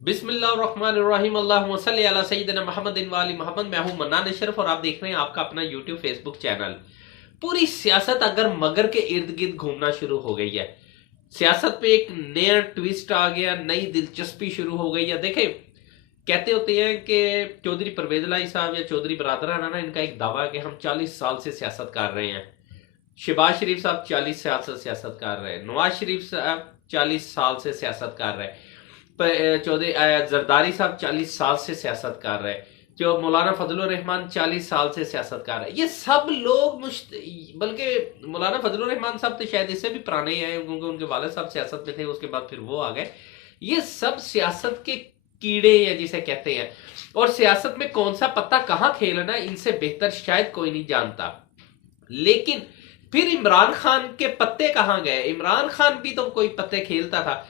बिस्मिल्लाहिर्रहमानिर्रहीम अल्लाहुम्मा सल्ली अला सय्यिदिना मुहम्मदिन व आलि मोहम्मद। मैं हूं मन्नान अशरफ और आप देख रहे हैं आपका अपना यूट्यूब फेसबुक चैनल। पूरी सियासत अगर मगर के इर्द गिर्द घूमना शुरू हो गई है, सियासत पे एक नया ट्विस्ट आ गया, नई दिलचस्पी शुरू हो गई है। देखें, कहते होते हैं कि चौधरी परवेज लाई साहब या चौधरी बरादरान है ना, इनका एक दावा है कि हम 40 साल से सियासत कर रहे हैं। शहबाज शरीफ साहब 40 साल से सियासत कर रहे हैं, नवाज शरीफ साहब 40 साल से सियासत कर रहे हैं, चौधरी जरदारी साहब 40 साल से सियासत कर रहे हैं, जो मौलाना फजलुर रहमान 40 साल से सियासत कर रहे हैं। ये सब लोग बल्कि मौलाना फजलुर रहमान साहब तो शायद इससे भी पुराने हैं, क्योंकि उनके वाले साहब सियासत में थे, उसके बाद फिर वो आ गए। ये सब सियासत के कीड़े हैं जिसे कहते हैं, और सियासत में कौन सा पत्ता कहां खेलना है इनसे बेहतर शायद कोई नहीं जानता। लेकिन फिर इमरान खान के पत्ते कहां गए? इमरान खान भी तो कोई पत्ते खेलता था।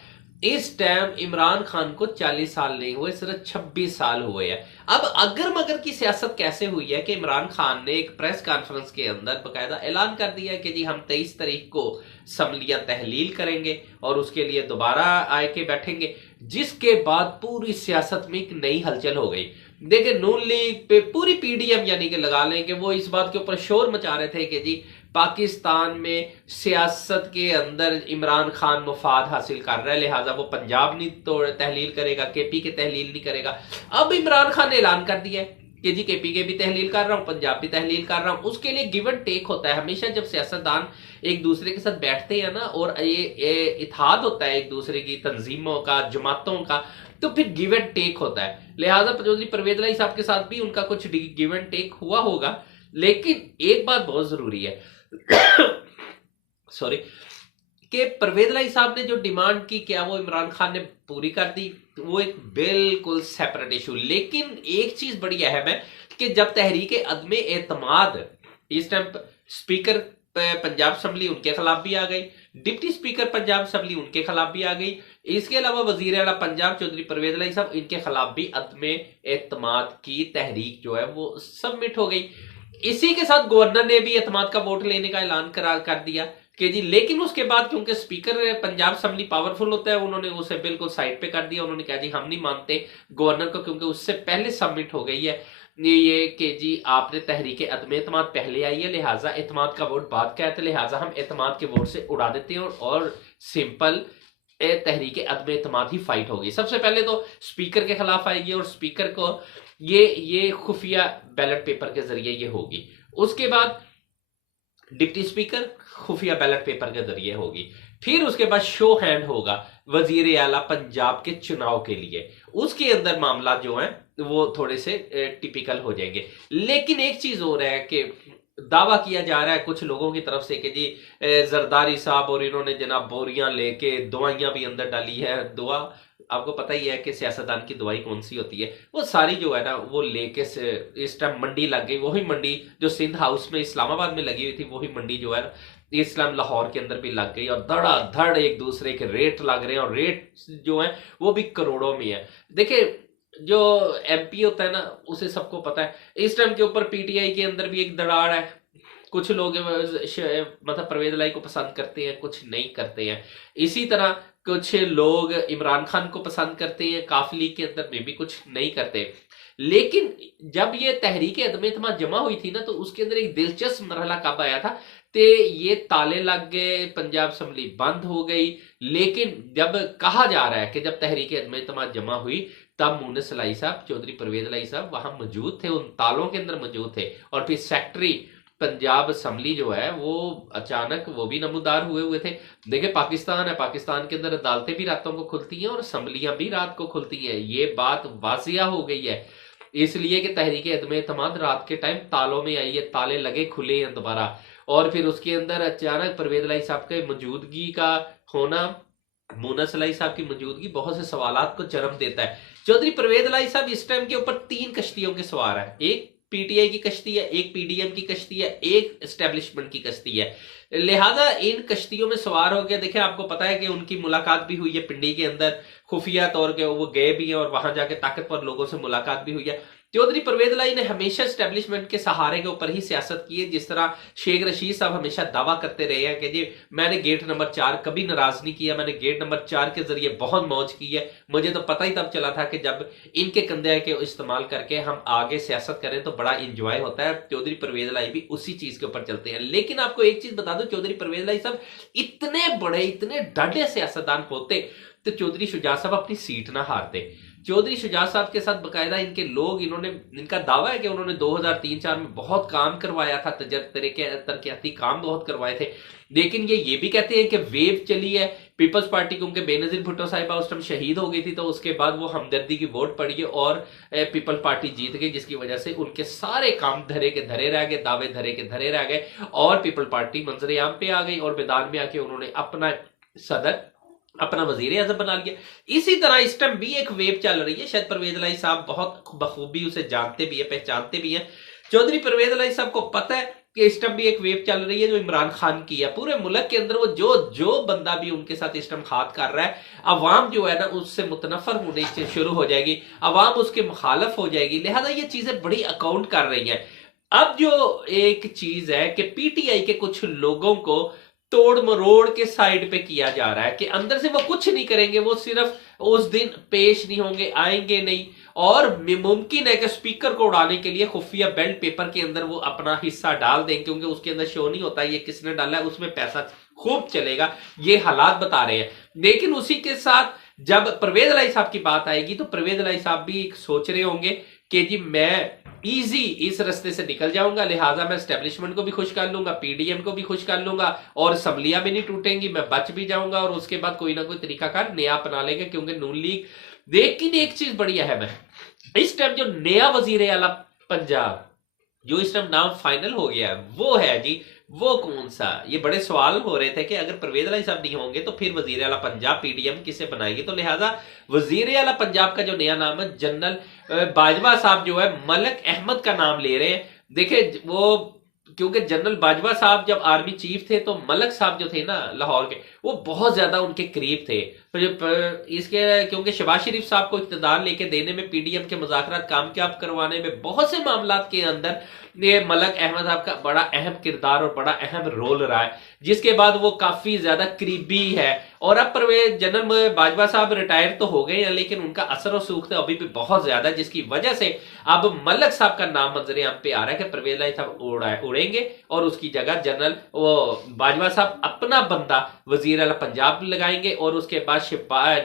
इस टाइम इमरान खान को 40 साल नहीं हुए, सिर्फ 26 साल हुए हैं। अब अगर मगर की सियासत कैसे हुई है कि इमरान खान ने एक प्रेस कॉन्फ्रेंस के अंदर बकायदा ऐलान कर दिया है कि जी हम 23 तारीख को असम्बलियां तहलील करेंगे और उसके लिए दोबारा आए के बैठेंगे, जिसके बाद पूरी सियासत में एक नई हलचल हो गई। देखिए, नून लीग पे पूरी पीडीएम यानी कि लगा लेंगे, वो इस बात के ऊपर शोर मचा रहे थे कि जी पाकिस्तान में सियासत के अंदर इमरान खान मुफाद हासिल कर रहा है, लिहाजा वो पंजाब नहीं तो तहलील करेगा, केपी के तहलील नहीं करेगा। अब इमरान खान ने ऐलान कर दिया है कि जी केपी के भी तहलील कर रहा हूं, पंजाब भी तहलील कर रहा हूं। उसके लिए गिव एंड टेक होता है हमेशा। जब सियासतदान एक दूसरे के साथ बैठते हैं ना, और ये इत्तेहाद होता है एक दूसरे की तंजीमों का, जमातों का, तो फिर गिव एंड टेक होता है। लिहाजा चौधरी परवेज लाई साहब के साथ भी उनका कुछ गिव एंड टेक हुआ होगा। लेकिन एक बात बहुत जरूरी है सॉरी, कि परवेज लाई साहब ने जो डिमांड की, क्या वो इमरान खान ने पूरी कर दी? वो एक बिल्कुल सेपरेट इशू। लेकिन एक चीज बड़ी अहम है कि जब तहरीक अदम एतमाद, इस टाइम स्पीकर पंजाब असम्बली उनके खिलाफ भी आ गई, डिप्टी स्पीकर पंजाब असम्बली उनके खिलाफ भी आ गई, इसके अलावा वजीर आला पंजाब चौधरी परवेज लाई साहब, इनके खिलाफ भी अदम एतमाद की तहरीक जो है वो सबमिट हो गई। इसी के साथ गवर्नर ने भी एतमाद का वोट लेने का ऐलान करार कर दिया कि जी, लेकिन उसके बाद क्योंकि स्पीकर पंजाब असम्बली पावरफुल होता है, उन्होंने उसे बिल्कुल साइड पे कर दिया। उन्होंने कहा जी हम नहीं मानते गवर्नर को, क्योंकि उससे पहले सबमिट हो गई है ये कि जी आपने तहरीक अदम एतमाद पहले आई है, लिहाजा एतमाद का वोट बाद का है, तो लिहाजा हम एतमाद के वोट से उड़ा देते हैं और सिंपल तहरीक अदम एतमाद ही फाइट होगी। सबसे पहले तो स्पीकर के खिलाफ आएगी, और स्पीकर को ये खुफिया बैलेट पेपर के जरिए ये होगी। उसके बाद डिप्टी स्पीकर खुफिया बैलेट पेपर के जरिए होगी। फिर उसके बाद शो हैंड होगा वजीर आला पंजाब के चुनाव के लिए। उसके अंदर मामला जो है वो थोड़े से टिपिकल हो जाएंगे। लेकिन एक चीज और है कि दावा किया जा रहा है कुछ लोगों की तरफ से कि जी जरदारी साहब और इन्होंने जनाब बोरियां लेके दवाइयां भी अंदर डाली है। दुआ आपको पता ही है कि सियासतदान की दवाई कौन सी होती है, वो सारी जो है ना वो लेके से इस टाइम मंडी लग गई। वही मंडी जो सिंध हाउस में इस्लामाबाद में लगी हुई थी, वही मंडी जो है ना इस टाइम लाहौर के अंदर भी लग गई, और धड़ाधड़ एक दूसरे के रेट लग रहे हैं, और रेट जो है वो भी करोड़ों में है। देखिए, जो एमपी होता है ना, उसे सबको पता है इस टाइम के ऊपर पीटीआई के अंदर भी एक दरार है। कुछ लोग मतलब परवेज लाई को पसंद करते हैं, कुछ नहीं करते हैं। इसी तरह कुछ लोग इमरान खान को पसंद करते हैं, काफी लीग के अंदर में भी कुछ नहीं करते। लेकिन जब ये तहरीक अदम एतमाद जमा हुई थी ना, तो उसके अंदर एक दिलचस्प मरहला कब आया था ते ये ताले लग गए, पंजाब असम्बली बंद हो गई। लेकिन जब कहा जा रहा है कि जब तहरीक अदम एतमाद जमा हुई, तब मुनस लाई साहब, चौधरी परवेज लाई साहब वहां मौजूद थे, उन तालों के अंदर मौजूद थे। और फिर सेक्रेटरी पंजाब असम्बली जो है वो अचानक वो भी नमूदार हुए हुए थे। देखिए, पाकिस्तान है, पाकिस्तान के अंदर अदालतें भी रातों को खुलती हैं और असम्बलियां भी रात को खुलती हैं। ये बात वाजिया हो गई है, इसलिए कि तहरीक अदम एतमाद रात के टाइम तालों में आई है, ताले लगे खुले हैं दोबारा। और फिर उसके अंदर अचानक परवेज लाई साहब के मौजूदगी का होना, मुनस लाई साहब की मौजूदगी बहुत से सवालात को जन्म देता है। चौधरी परवेज लाई साहब इस टाइम के ऊपर 3 कश्तियों के सवार है। एक पीटीआई की कश्ती है, एक पीडीएम की कश्ती है, एक एस्टेब्लिशमेंट की कश्ती है। लिहाजा इन कश्तियों में सवार हो गया। देखिए, आपको पता है कि उनकी मुलाकात भी हुई है पिंडी के अंदर, खुफिया तौर के वो गए भी हैं और वहां जाके ताकतवर लोगों से मुलाकात भी हुई है। चौधरी परवेज लाई ने हमेशा एस्टेब्लिशमेंट के सहारे के ऊपर ही सियासत की है। जिस तरह शेख रशीद साहब हमेशा दावा करते रहे हैं कि जी मैंने गेट नंबर 4 कभी नाराज नहीं किया, मैंने गेट नंबर 4 के जरिए बहुत मौज की है। मुझे तो पता ही तब चला था कि जब इनके कंधे के इस्तेमाल करके हम आगे सियासत करें तो बड़ा इंजॉय होता है। चौधरी परवेज लाई भी उसी चीज के ऊपर चलते हैं। लेकिन आपको एक चीज बता दो, चौधरी परवेज लाई साहब इतने बड़े इतने डाढ़े सियासतदान होते तो चौधरी शुजात साहब अपनी सीट ना हारते। चौधरी शुजात साहब के साथ बकायदा इनके लोग, इनका दावा है कि उन्होंने 2003-4 में बहुत काम करवाया था, तरक्याती काम बहुत करवाए थे। लेकिन ये भी कहते हैं कि वेव चली है पीपल्स पार्टी को, उनके बेनजीर भुट्टो साहिबा उस टाइम शहीद हो गई थी, तो उसके बाद वो हमदर्दी की वोट पड़ी और पीपल पार्टी जीत गई, जिसकी वजह से उनके सारे काम धरे के धरे रह गए, दावे धरे के धरे रह गए और पीपल पार्टी मंजर आम पे आ गई और मैदान में आके उन्होंने अपना सदर, अपना वजीर आजम बना लिया। इसी तरह इस टाइम भी एक वेव चल रही है। शायद परवेज लाई साहब बहुत बखूबी उसे जानते भी है, पहचानते भी हैं। चौधरी परवेज लाई साहब को पता है कि इस टाइम भी एक वेव चल रही है जो इमरान खान की है। पूरे मुल्क के अंदर वो जो बंदा भी उनके साथ इस टाइम हाथ कर रहा है, अवाम जो है ना उससे मुतनफर होने से शुरू हो जाएगी, अवाम उसके मुखालफ हो जाएगी। लिहाजा ये चीजें बड़ी अकाउंट कर रही हैं। अब जो एक चीज है कि पीटीआई के कुछ लोगों को तोड़ मरोड़ के साइड पे किया जा रहा है कि अंदर से वो कुछ नहीं करेंगे, वो सिर्फ उस दिन पेश नहीं होंगे, आएंगे नहीं, और मुमकिन है कि स्पीकर को उड़ाने के लिए खुफिया बेल्ट पेपर के अंदर वो अपना हिस्सा डाल दें, क्योंकि उसके अंदर शो नहीं होता ये किसने डाला है, उसमें पैसा खूब चलेगा, ये हालात बता रहे हैं। लेकिन उसी के साथ जब परवेज लाई साहब की बात आएगी तो परवेज लाई साहब भी सोच रहे होंगे कि जी मैं इजी इस रास्ते से निकल जाऊंगा, लिहाजा मैं एस्टेब्लिशमेंट को भी खुश कर लूंगा, पीडीएम को भी खुश कर लूंगा और असम्बलियां भी नहीं टूटेंगी, मैं बच भी जाऊंगा और उसके बाद कोई ना कोई तरीकाकार नया अपना लेंगे, क्योंकि नून लीग। लेकिन एक चीज बड़ी अहम है, इस टाइम जो नया वजीर आला पंजाब जो इस टाइम नाम फाइनल हो गया है वो है जी, वो कौन सा? ये बड़े सवाल हो रहे थे कि अगर परवेज लाई साहब नहीं होंगे तो फिर वजीर आला पंजाब पीडीएम किसे बनाएगी। तो लिहाजा वजीर आला पंजाब का जो नया नाम है जनरल बाजवा साहब जो है मलक अहमद का नाम ले रहे हैं। देखिए वो, क्योंकि जनरल बाजवा साहब जब आर्मी चीफ थे तो मलक साहब जो थे ना लाहौर के, वो बहुत ज्यादा उनके करीब थे। इसके क्योंकि शहबाज शरीफ साहब को इख्तियार लेके देने में, पीडीएम के मुज़ाकरात कामयाब करवाने में, बहुत से मामलात के अंदर ये मलक अहमद साहब का बड़ा अहम किरदार और बड़ा अहम रोल रहा है, जिसके बाद वो काफी ज्यादा करीबी है। और अब परवेज जनरल बाजवा साहब रिटायर तो हो गए हैं, लेकिन उनका असर और सूख तो अभी भी बहुत ज्यादा है, जिसकी वजह से अब मलक साहब का नाम मंजर आम पे आ रहा है कि परवेज लाई साहब उड़ेंगे और उसकी जगह जनरल वो बाजवा साहब अपना बंदा वजीर आला पंजाब लगाएंगे। और उसके बाद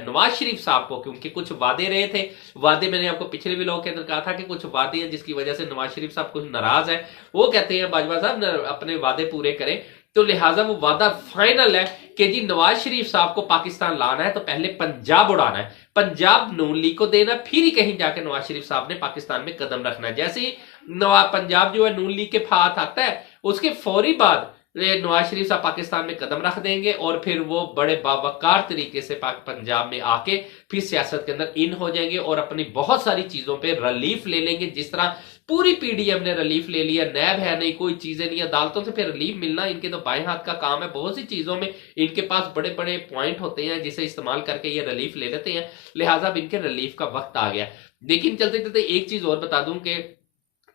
नवाज शरीफ साहब को, क्योंकि कुछ वादे रहे थे, वादे मैंने आपको पिछले भी लोगों के अंदर कहा था कि कुछ वादे हैं जिसकी वजह से नवाज शरीफ साहब कुछ नाराज है, वो कहते हैं बाजवा साहब अपने वादे पूरे करें। तो लिहाजा वो वादा फाइनल है कि जी नवाज शरीफ साहब को पाकिस्तान लाना है तो पहले पंजाब उड़ाना है, पंजाब नून लीग को देना, फिर ही कहीं जाके नवाज शरीफ साहब ने पाकिस्तान में कदम रखना है। जैसे ही पंजाब जो है नून लीग के हाथ आता है, उसके फौरी बाद नवाज शरीफ साहब पाकिस्तान में कदम रख देंगे और फिर वो बड़े बावकार तरीके से पंजाब में आके फिर सियासत के अंदर इन हो जाएंगे और अपनी बहुत सारी चीजों पे रिलीफ ले लेंगे। जिस तरह पूरी पीडीएम ने रिलीफ ले लिया, नैब है नहीं, कोई चीजें नहीं, अदालतों से फिर रिलीफ मिलना इनके तो बाएं हाथ का काम है। बहुत सी चीजों में इनके पास बड़े बड़े पॉइंट होते हैं जिसे इस्तेमाल करके ये रिलीफ ले लेते हैं, लिहाजा अब इनके रिलीफ का वक्त आ गया। लेकिन चलते चलते एक चीज और बता दूं कि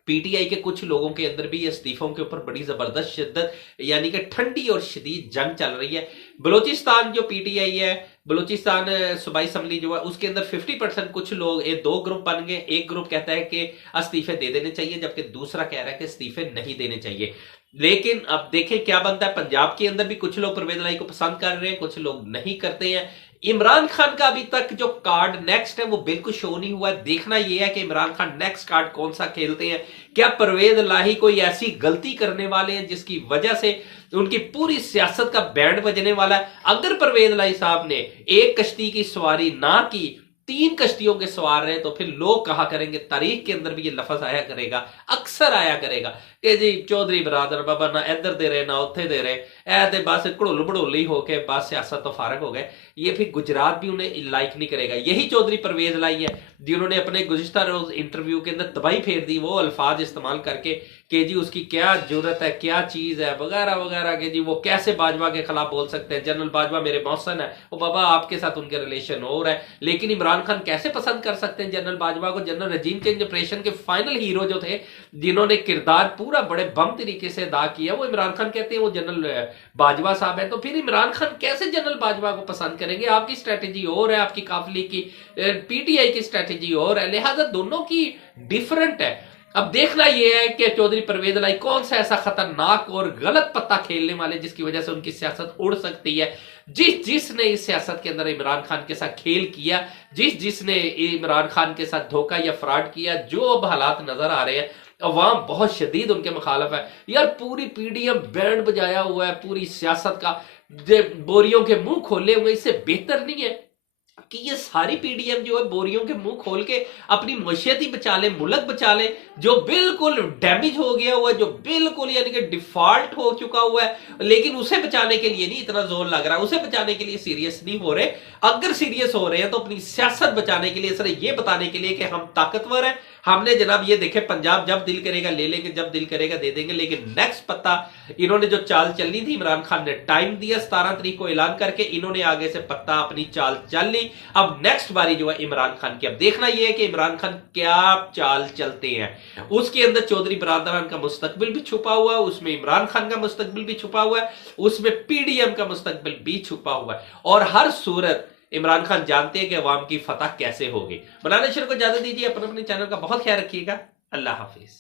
पीटीआई के कुछ लोगों के अंदर भी इस्तीफों के ऊपर बड़ी जबरदस्त शिद्दत यानी कि ठंडी और शदीद जंग चल रही है। बलूचिस्तान जो पीटीआई है, बलूचिस्तान सूबाई असम्बली जो है, उसके अंदर 50% कुछ लोग, ये दो ग्रुप बन गए। एक ग्रुप कहता है कि इस्तीफे दे देने चाहिए, जबकि दूसरा कह रहा है कि इस्तीफे नहीं देने चाहिए। लेकिन अब देखें क्या बनता है। पंजाब के अंदर भी कुछ लोग परवेज लाई को पसंद कर रहे हैं, कुछ लोग नहीं करते हैं। इमरान खान का अभी तक जो कार्ड नेक्स्ट है वो बिल्कुल शो नहीं हुआ है। देखना यह है कि इमरान खान नेक्स्ट कार्ड कौन सा खेलते हैं। क्या परवेज लाई कोई ऐसी गलती करने वाले हैं जिसकी वजह से उनकी पूरी सियासत का बैंड बजने वाला है। अगर परवेज लाई साहब ने एक कश्ती की सवारी ना की, 3 कश्तियों के सवार रहे, तो फिर लोग कहा करेंगे, तारीख के अंदर भी ये लफ्ज आया करेगा, अक्सर आया करेगा कि जी चौधरी बरादर बाबा ना इधर दे रहे ना उत्थे दे रहे, ऐ ते बस घड़ोल भड़ोली होके बस सियासत तो फारग हो गए। ये फिर गुजरात भी उन्हें लाइक नहीं करेगा। यही चौधरी परवेज लाई है जिन्होंने अपने गुज़िश्ता रोज इंटरव्यू के अंदर तबाही फेर दी, वो अल्फाज इस्तेमाल करके कि जी उसकी क्या जरूरत है, क्या चीज है, वगैरह वगैरह, के जी वो कैसे बाजवा के खिलाफ बोल सकते हैं, जनरल बाजवा मेरे मौसन है। वो बाबा आपके साथ उनके रिलेशन हो रहा है, लेकिन इमरान खान कैसे पसंद कर सकते हैं जनरल बाजवा को। जनरल रजीम चेंज ऑपरेशन के फाइनल हीरो जो थे, जिन्होंने किरदार पूरा बड़े बम तरीके से अदा किया, वो इमरान खान कहते हैं वो जनरल बाजवा साहब है। तो फिर इमरान खान कैसे जनरल बाजवा को पसंद करेंगे? आपकी स्ट्रेटेजी और है, आपकी काफिले की पीटीआई की स्ट्रेटेजी और है, लिहाजा दोनों की डिफरेंट है। अब देखना यह है कि चौधरी परवेज लाई कौन सा ऐसा खतरनाक और गलत पत्ता खेलने वाले जिसकी वजह से उनकी सियासत उड़ सकती है। जिसने इस सियासत के अंदर इमरान खान के साथ खेल किया, जिसने इमरान खान के साथ धोखा या फ्रॉड किया, जो अब हालात नजर आ रहे हैं, अवाम बहुत शदीद उनके मुखालफ है। यार पूरी पीडीएम बैंड बजाया हुआ है, पूरी सियासत का बोरियों के मुंह खोले हुए, इससे बेहतर नहीं है कि ये सारी पीडीएम जो है बोरियों के मुंह खोल के अपनी मशीयत ही बचा ले, मुल्क बचा ले, जो बिल्कुल डैमेज हो गया हुआ है, जो बिल्कुल यानी कि डिफॉल्ट हो चुका हुआ है, लेकिन उसे बचाने के लिए नहीं इतना जोर लग रहा है, उसे बचाने के लिए सीरियस नहीं हो रहे। अगर सीरियस हो रहे हैं तो अपनी सियासत बचाने के लिए, सिर्फ ये बताने के लिए कि हम ताकतवर हैं, हमने जनाब ये देखे पंजाब जब दिल करेगा ले लेंगे, जब दिल करेगा दे देंगे। लेकिन नेक्स्ट पता इन्होंने जो चाल चलनी थी, इमरान खान ने टाइम दिया 17 तारीख को ऐलान करके, इन्होंने आगे से पत्ता अपनी चाल चल ली। अब नेक्स्ट बारी जो है इमरान खान की, अब देखना यह है कि इमरान खान क्या चाल चलते हैं। उसके अंदर चौधरी बरादरान का मुस्तकबिल भी छुपा हुआ है, उसमें इमरान खान का मुस्तकबिल भी छुपा हुआ है, उसमें पीडीएम का मुस्तकबिल भी छुपा हुआ है। और हर सूरत इमरान खान जानते हैं कि अवाम की फतह कैसे होगी। बनाने शुरू को इजाजत दीजिए, अपने चैनल का बहुत ख्याल रखिएगा। अल्लाह हाफिज।